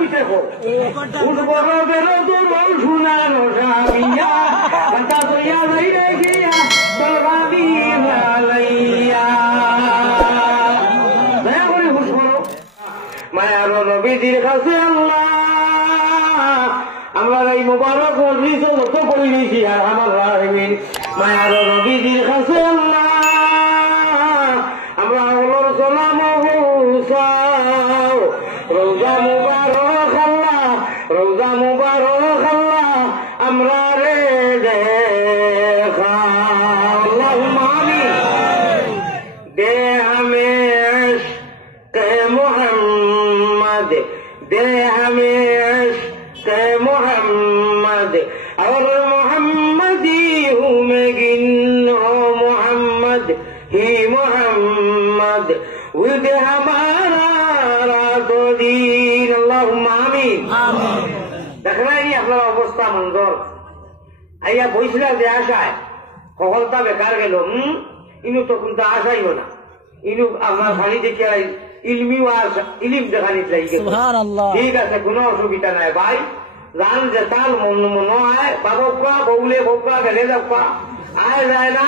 পিঠে হোক বড় বেরো তোর সোনার সাবিয়া কথা দইয়া যাইরে গিয়া বাবাবি লাইয়া দয়া করে হুশ করো মায়ার নবীজির কাছে আল্লাহ আমরা এই মোবারক মজলিস যত করে নিয়েছি আর আমার রাহিমিন মায়ার নবীজির কাছে আল্লাহ আমরা ওর সালাম হুসাও রোজা মুবারক আল্লাহ রোজা মুবারক আল্লাহ আমরা রে দেখা আল্লাহুম্মা আমিন দে हमें के मोहम्मद दे हमें के मोहम्मद और मोहम्मदी हूँ मैं गिनो मोहम्मद ही मोहम्मद उद हमारा रातो दीन अल्लाहुम्मा आमीन देखना ही अपना अवस्था मंजर आइया বইছিলা যে আশায় কখনটা বেকার গেল ইনু তো কিন্তু আশাই না ইনু আপনার খালি দেখে ইলমি ইলিম দেখানি চাই ঠিক আছে কোনো অসুবিধা নাই ভাই জান যে তার মন আয় বাবা বউলে বউকা গেলে যাবা আয় যায় না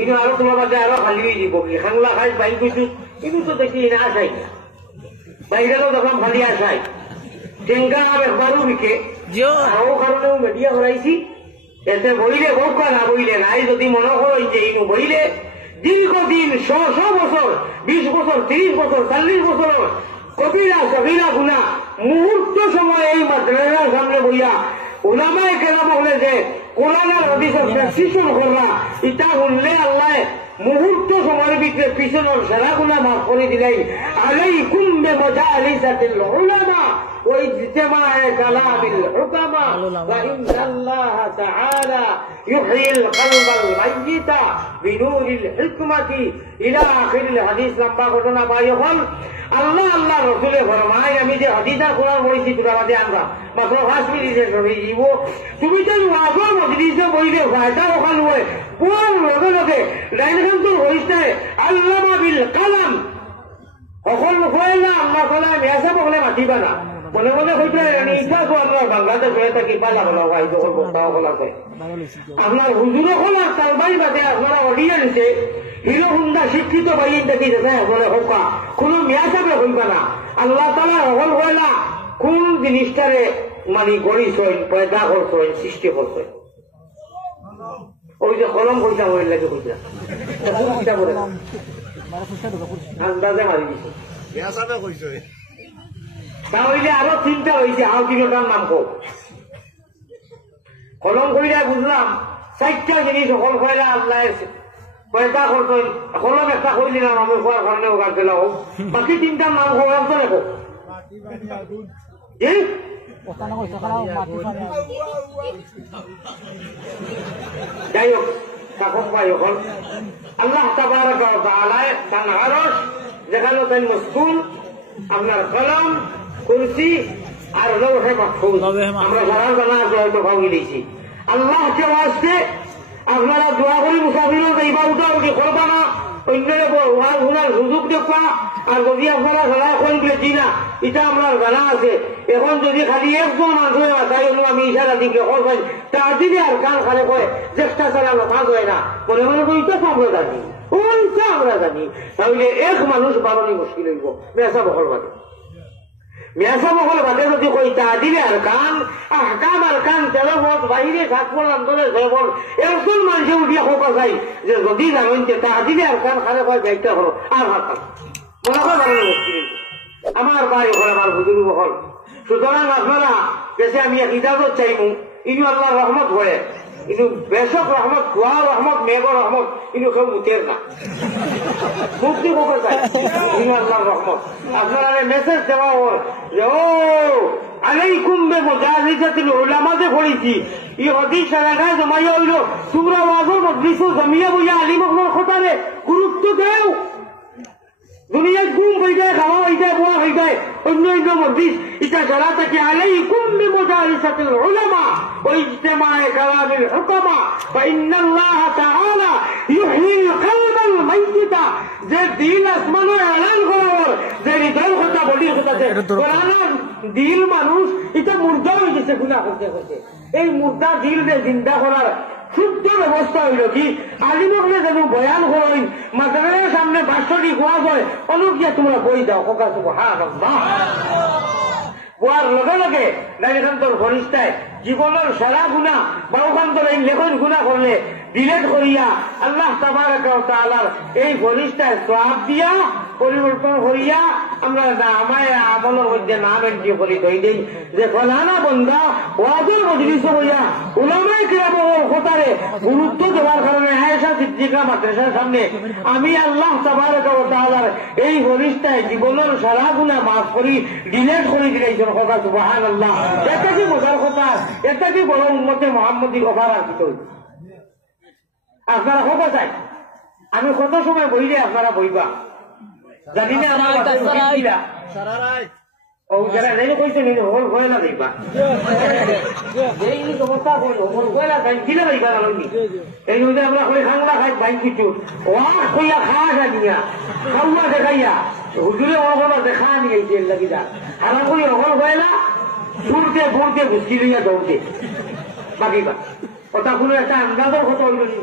ইনু আরো তোমার মাঝে আরো খালি দিব খাংলা খাই বাইক কিছু কিন্তু তো দেখি না আসাই না বাইরেও দেখলাম খালি আসাই টেঙ্গা একবারও বিকে ও কারণেও মিডিয়া করাইছি এতে বইলে বউকা না বইলে নাই যদি মনে করো যে ইনু বইলে দীর্ঘদিন 100 বছর 20 বছর 30 বছর 40 বছর কবিরা সবিরা গুণা মুহূর্ত সময় এই মাদ্রাসার সামনে বইয়া উলামায়ে কেরাম বলে যে কোরআন আর হাদিসের প্র্যাকটিশন করবা এটা শুনলে আল্লাহ মুহূর্ত সময়ের ভিতরে পিছনের সারা গুণা মাফ করে দিলেন আলাইকুম বিমাজালিসাতিল উলামা ওয়া ইজতিমা'i কালামিল হুকামা ওয়া ইন্নাল্লাহা তাআলা ইউহয়িল কলবাল মাইয়িতা বিনুরিল হিকমাতি ইলা আখিরিল হাদিস লম্বা ঘটনা পাই এখন আল্লাহ আল্লাহ রসুলে ফরমায় আমি যে হাদিসা কোরআন পড়েছি তোরা বাদে আমরা মাত্র 5 মিনিটে সবই দিব তুমি তো ওয়াজের মজলিসে বইলে ফায়দা ওখানে হয় কোন লগে লগে লাইনখান তো হইছে আল্লামা বিল কালাম সকল হয় না আমরা কলা মেসা বলে মাতিবা না মনে মনে হইতে ইচ্ছা তো আমরা বাংলাদেশ হয়ে থাকি পালা বলা হয় যখন বক্তাও বলাছে আপনার হুজুরও খোলার তালবাই বাদে আপনারা অডিয়েন্সে হিরো হুন্ডা শিক্ষিত বাইন দেখি দেখায় বলে হোকা কোন মেয়াসাবে হইবা না আল্লাহ তালা হল হয় না কোন জিনিসটারে মানে গড়িছেন পয়দা করছেন সৃষ্টি করছেন ওই যে কলম পয়সা হয়ে লাগে পয়সা আন্দাজে মারি দিছে তাহলে আরো চিন্তা হয়েছে আরো তিনটার নাম হোক কলম করিয়া বুঝলাম 4টা জিনিস সকল কয়লা আল্লাহ পয়দা করছেন কলম একটা করে দিলাম আমি খোয়ার কারণে ওখান পেলা হোক বাকি 3টার নাম হোক তো লেখো যাই হোক কাকক পাই এখন আল্লাহ তাবারাক ওয়া তাআলা তার আরশ যেখানে তাই মসকুন আপনার কলম কুরসি আর লৌহে মাহফুজ আমরা সারা জানা আছে হয়তো ভাঙি দিয়েছি আল্লাহকে ওয়াস্তে আপনারা দোয়া করি মুসাফিরও এইবার উঠা উঠি করবা না অন্যের ওনার সুযোগ দেখবা আর যদি আপনারা সারা এখন পেয়েছি না এটা আপনার জানা আছে এখন যদি খালি একজন মানুষ তাই আমি ইশারা দিকে করবেন তার দিনে আর কান খালে কয় চেষ্টা চালানো কাজ হয় না মনে মনে করি এটা আমরা জানি ওইটা আমরা জানি তাহলে এক মানুষ বাড়ানি মুশকিল হইব মেসা বহল বাদে মেসা বহল বাদে যদি কই তাদিলে আর কান আহকাম আর কান তেলবত বাইরে সাতপল আন্দোলনে জয়বল একজন মানুষে উঠিয়া খোকা চাই যে যদি জানেন যে তাদিলে আর কান খালে কয় ব্যাগটা হলো আর হাতাম মনে হয় বাড়ানি মুশকিল আমার ভাই হল আমার হুজুর বহল সুতরাং আপনারা বেশি আমি এক ইজাজত চাইমু ইনু আল্লাহ রহমত হয়ে ইনু বেশক রহমত খোয়া রহমত মেঘর রহমত ইনু কেউ মুতের না মুক্তি খবর চাই ইনু আল্লাহ রহমত আপনারা মেসেজ দেওয়া হল যে ও আলাইকুম বিমাজালিসাতিল উলামা যে পড়েছি এই হাদিস সারাটা জমাইয়া হইল তোমরা ওয়াজের মজলিসে জমিয়া বইয়া আলিমদের কথারে গুরুত্ব দেও দুনিয়ায় ঘুম হয়ে যায় খাওয়া হয়ে যায় বোয়া হয়ে যায় অন্য অন্য মসজিদ এটা যারা থাকে আলাইকুম বিমুজালিসাতিল উলামা ওয়া ইজতিমা'i কালামিল হুকামা ফাইন্নাল্লাহ তাআলা ইউহয়িল কলবাল মাইয়িতা যে দিল আসমানে এলান করার যে হৃদয় কথা বলি কথা যে কোরআনের দিল মানুষ এটা মুর্দা হয়ে গেছে গুনাহ করতে করতে এই মুর্দা দিলকে জিন্দা করার শুদ্ধ ব্যবস্থা হইল কি আলিমকলে যেন বয়ান করেন মাদ্রাসার সামনে ভাষ্যটি গোয়া হয় অনুজ্ঞা তোমরা বই দাও কথা সুবহানাল্লাহ গোয়ার লগে লগে নারীকান্তর ঘনিষ্ঠায় জীবনের সারা গুণা বাউকান্তর এই লেখন গুণা করলে ডিলেট করিয়া আল্লাহ তাবারাকা ওয়া তাআলার এই ঘনিষ্ঠায় সওয়াব দিয়া পরিবর্তন করিয়া আমরা আমায় আমলের মধ্যে নাম এন্ট্রি করি দই দেই যে ফলানা বন্ধা ওয়াজের মজলিস হইয়া উলামায়ে কিরামের কথারে গুরুত্ব দেওয়ার কারণে আয়েশা সিদ্দিকা মাদ্রাসার সামনে আমি আল্লাহ তাবারাকা ওয়া তাআলার এই ঘনিষ্ঠায় জীবনের সারা গুনাহ মাফ করি ডিলেট করে দিলাইছেন কথা সুবহানাল্লাহ। এটা কি মজার কথা, এটা কি বড় উম্মতে মুহাম্মদী অফার আর কিছু আপনারা কথা চাই আমি কত সময় বইলে আপনারা বইবা জানি না আমার ও যারা নেই কইছে নি হল হয় না দেখবা এই সমস্যা হল হল কইলা গান কিলা দেখবা না নি এই যে আমরা কই খাংলা খাই বাইক কিছু ওয়া কইয়া খাওয়া দিয়া খাওয়া দেখাইয়া হুজুরে ওগুলো দেখা নিয়ে এই লাগি যা আর কই হল কইলা ফুরতে ফুরতে গুছি লইয়া দৌড়তে বাকি বা কথা শুনে একটা আন্দাজও কত হইল নি